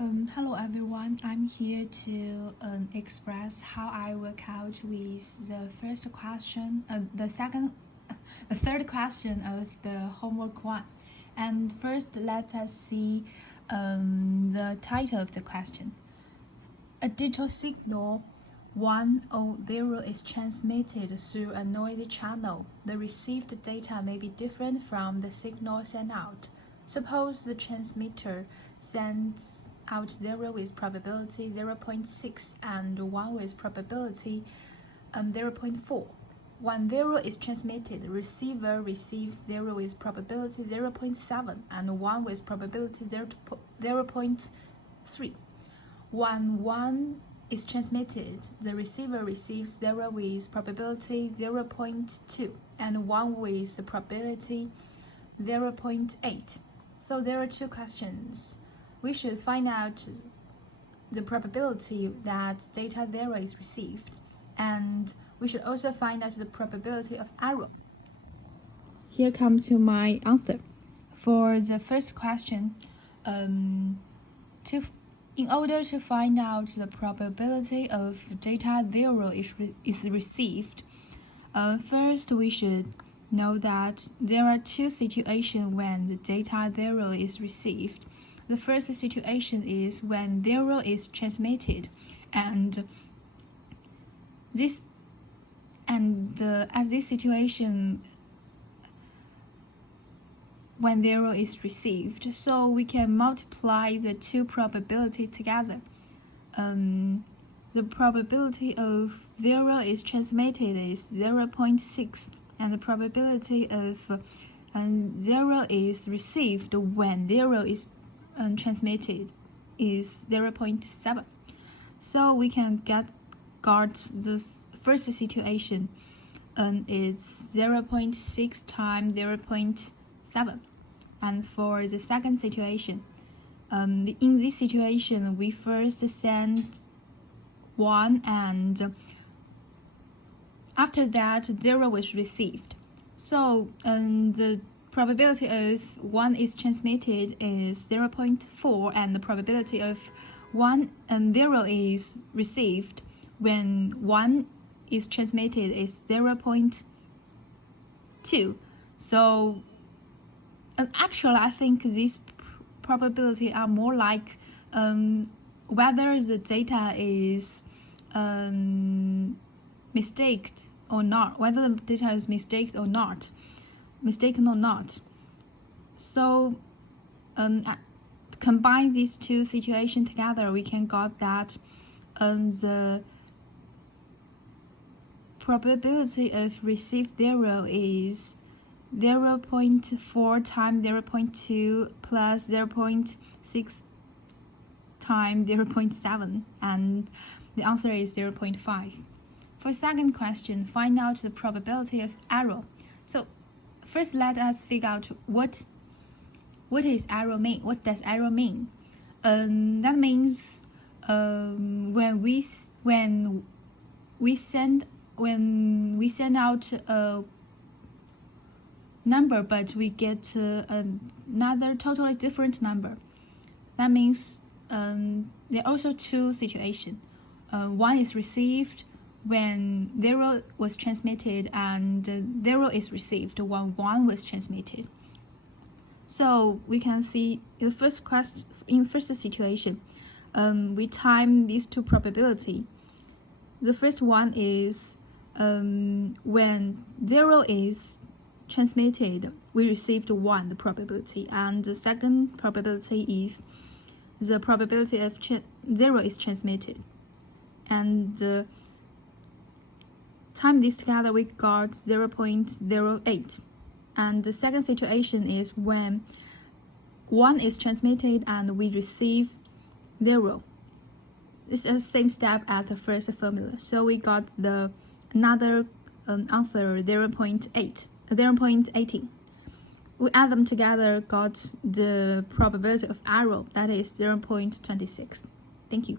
Hello everyone, I'm here to express how I work out with the first question, the third question of the homework 1. And first, let us see the title of the question. A digital signal 1 or 0 is transmitted through a noisy channel. The received data may be different from the signal sent out. Suppose the transmitter sends out 0 with probability 0.6 and 1 with probability 0.4. When 0 is transmitted, the receiver receives 0 with probability 0.7 and 1 with probability 0.3. When 1 is transmitted, the receiver receives 0 with probability 0.2 and 1 with the probability 0.8. So there are two questions. We should find out the probability that data 0 is received, and we should also find out the probability of error. Here comes my answer. For the first question, in order to find out the probability of data 0 is received, first we should know that there are two situations when the data 0 is received. The first situation is when 0 is transmitted, and at this situation, when 0 is received, so we can multiply the two probability together. The probability of 0 is transmitted is 0.6, and the probability of 0 is received when 0 is transmitted is 0.7. So we can got the first situation, it's 0.6 times 0.7. And for the second situation, in this situation, we first send 1, and after that 0 was received. So the probability of 1 is transmitted is 0.4, and the probability of 1 and 0 is received when 1 is transmitted is 0.2. So actually, I think these probability are more like whether the data is mistaken or not, whether the data is mistaken or not. So combine these two situations together, we can got that the probability of received 0 is 0.4 times 0.2 plus 0.6 times 0.7, and the answer is 0.5. For second question, find out the probability of error. So first, let us figure out what is error mean. What does error mean? That means when we send out a number, but we get another totally different number. That means there are also two situations. One is received when 0 was transmitted, and 0 is received when 1 was transmitted. So we can see in the first situation, we time these two probability. The first one is when 0 is transmitted, we received 1, the probability, and the second probability is the probability of 0 is transmitted. And time this together, we got 0.08. And the second situation is when 1 is transmitted and we receive 0. This is the same step as the first formula. So we got another answer 0.18. We add them together, got the probability of error, that is 0.26. Thank you.